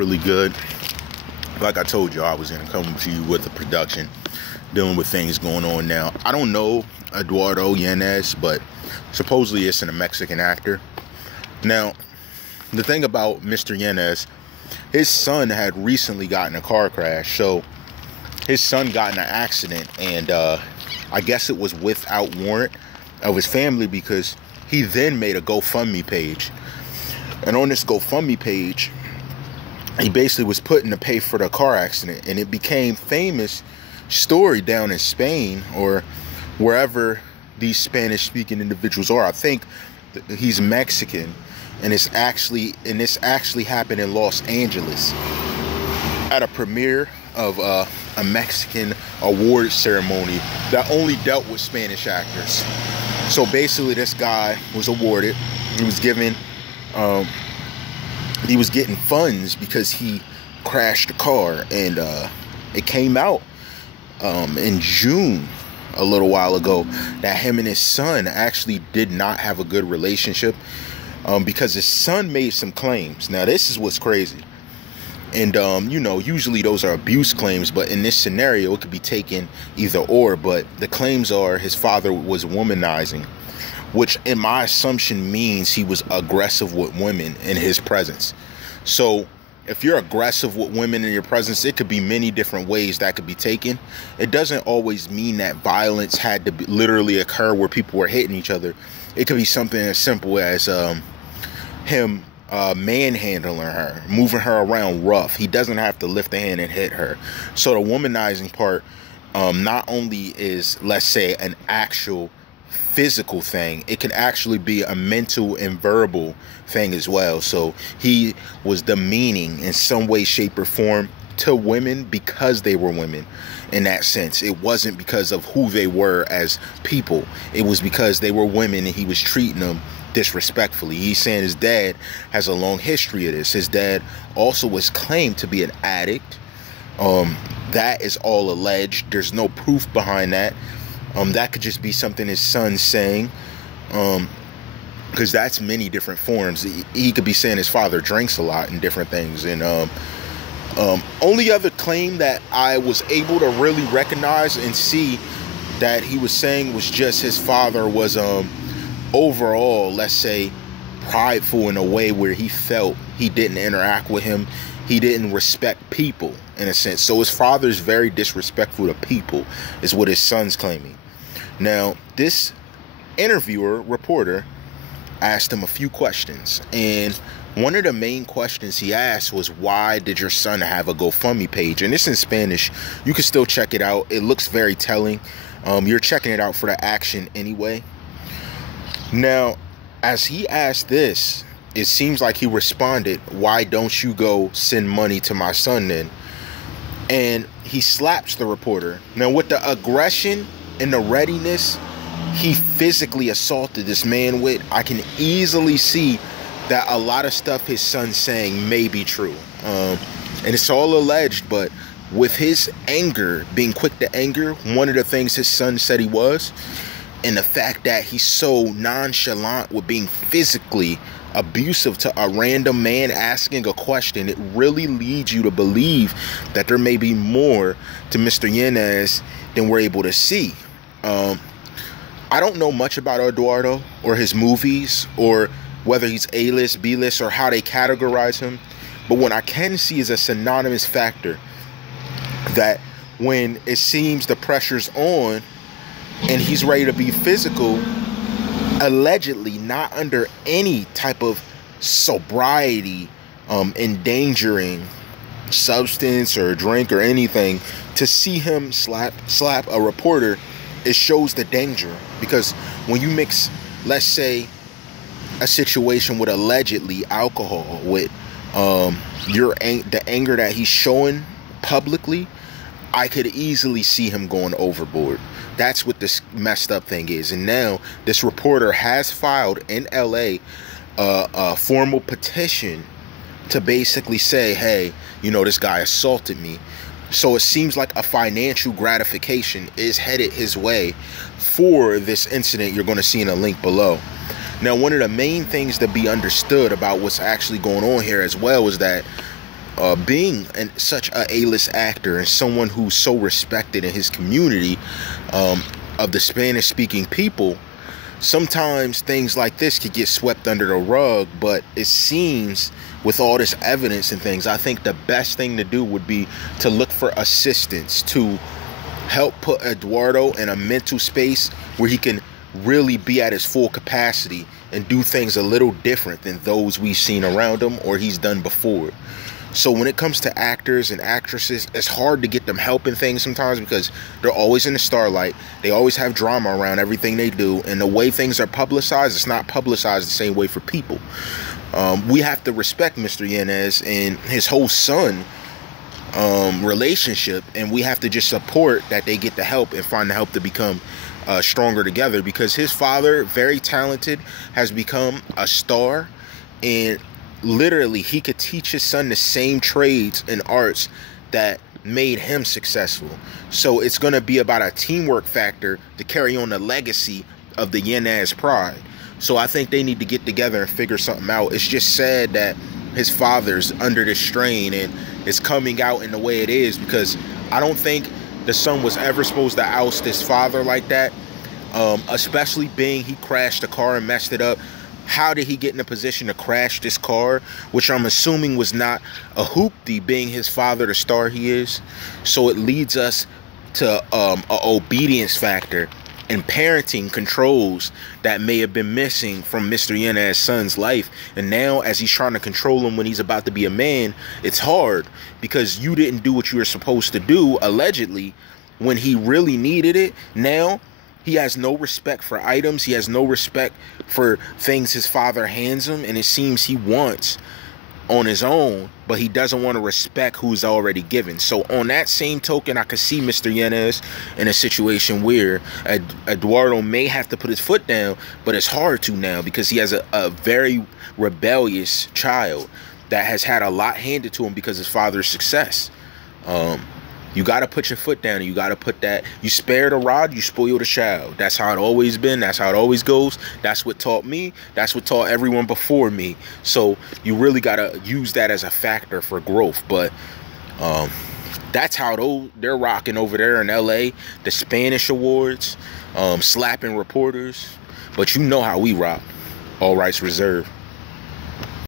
really good. Like I told you, I was going to come to you with the production, dealing with things going on now. I don't know Eduardo Yanez, but supposedly it's a Mexican actor. Now, the thing about Mr. Yanez, his son had recently gotten a car crash. So his son got in an accident, and I guess it was without warrant of his family, because he then made a GoFundMe page. And on this GoFundMe page, he basically was putting to pay for the car accident, and it became famous story down in Spain or wherever these Spanish-speaking individuals are. I think he's Mexican, and this actually happened in Los Angeles at a premiere of a Mexican award ceremony that only dealt with Spanish actors. So basically, this guy was awarded. He was given. He was getting funds because he crashed a car, and it came out in June, a little while ago, that him and his son actually did not have a good relationship, because his son made some claims. Now, this is what's crazy. And, usually those are abuse claims, but in this scenario, it could be taken either or. But the claims are his father was womanizing, which in my assumption means he was aggressive with women in his presence. So if you're aggressive with women in your presence, it could be many different ways that could be taken. It doesn't always mean that violence had to literally occur where people were hitting each other. It could be something as simple as him manhandling her, moving her around rough. He doesn't have to lift a hand and hit her. So the womanizing part not only is, let's say, an actual physical thing, it can actually be a mental and verbal thing as well. So he was demeaning in some way, shape, or form to women because they were women. In that sense, it wasn't because of who they were as people. It was because they were women, and he was treating them disrespectfully. He's saying his dad has a long history of this. His dad also was claimed to be an addict. That is all alleged. There's no proof behind that. That could just be something his son's saying, because that's many different forms. He could be saying his father drinks a lot and different things. And only other claim that I was able to really recognize and see that he was saying was just his father was overall, let's say, prideful in a way where he felt he didn't interact with him. He didn't respect people, in a sense. So his father's very disrespectful to people, is what his son's claiming. Now, this reporter, asked him a few questions. And one of the main questions he asked was, why did your son have a GoFundMe page? And it's in Spanish. You can still check it out. It looks very telling. You're checking it out for the action anyway. Now, as he asked this, it seems like he responded, why don't you go send money to my son then? And he slaps the reporter. Now, with the aggression and the readiness he physically assaulted this man with, I can easily see that a lot of stuff his son's saying may be true. And it's all alleged, but with his anger, being quick to anger, one of the things his son said he was, and the fact that he's so nonchalant with being physically abusive to a random man asking a question, it really leads you to believe that there may be more to Mr. Yanez than we're able to see. I don't know much about Eduardo or his movies, or whether he's A-list, B-list, or how they categorize him. But what I can see is a synonymous factor that when it seems the pressure's on and he's ready to be physical, allegedly not under any type of sobriety, endangering substance or drink or anything, to see him slap a reporter, it shows the danger. Because when you mix, let's say, a situation with allegedly alcohol with the anger that he's showing publicly, I could easily see him going overboard. That's what this messed up thing is. And now this reporter has filed in LA a formal petition to basically say, hey, this guy assaulted me. So it seems like a financial gratification is headed his way for this incident you're going to see in a link below. Now, one of the main things to be understood about what's actually going on here as well is that being such a A-list actor and someone who's so respected in his community of the Spanish-speaking people, sometimes things like this could get swept under the rug. But it seems with all this evidence and things, I think the best thing to do would be to look for assistance to help put Eduardo in a mental space where he can really be at his full capacity and do things a little different than those we've seen around him or he's done before. So when it comes to actors and actresses, it's hard to get them help in things sometimes because they're always in the starlight. They always have drama around everything they do. And the way things are publicized, it's not publicized the same way for people. We have to respect Mr. Yanez and his whole son relationship. And we have to just support that they get the help and find the help to become stronger together. Because his father, very talented, has become a star. And literally, he could teach his son the same trades and arts that made him successful. So it's going to be about a teamwork factor to carry on the legacy of the Yanez pride. So I think they need to get together and figure something out. It's just sad that his father's under this strain and it's coming out in the way it is, because I don't think the son was ever supposed to oust his father like that, especially being he crashed the car and messed it up. How did he get in a position to crash this car, which I'm assuming was not a hoopty, being his father, the star he is? So it leads us to an obedience factor and parenting controls that may have been missing from Mr. Yanez's son's life. And now, as he's trying to control him when he's about to be a man, it's hard because you didn't do what you were supposed to do, allegedly, when he really needed it. Now, he has no respect for items. He has no respect for things his father hands him. And it seems he wants on his own, but he doesn't want to respect who's already given. So on that same token, I could see Mr. Yanez in a situation where Eduardo may have to put his foot down, but it's hard to now because he has a very rebellious child that has had a lot handed to him because his father's success. You got to put your foot down and you got to put that. You spare the rod, you spoil the child. That's how it always been. That's how it always goes. That's what taught me. That's what taught everyone before me. So you really got to use that as a factor for growth. But that's how they're rocking over there in LA. The Spanish awards, slapping reporters. But you know how we rock. All rights reserved.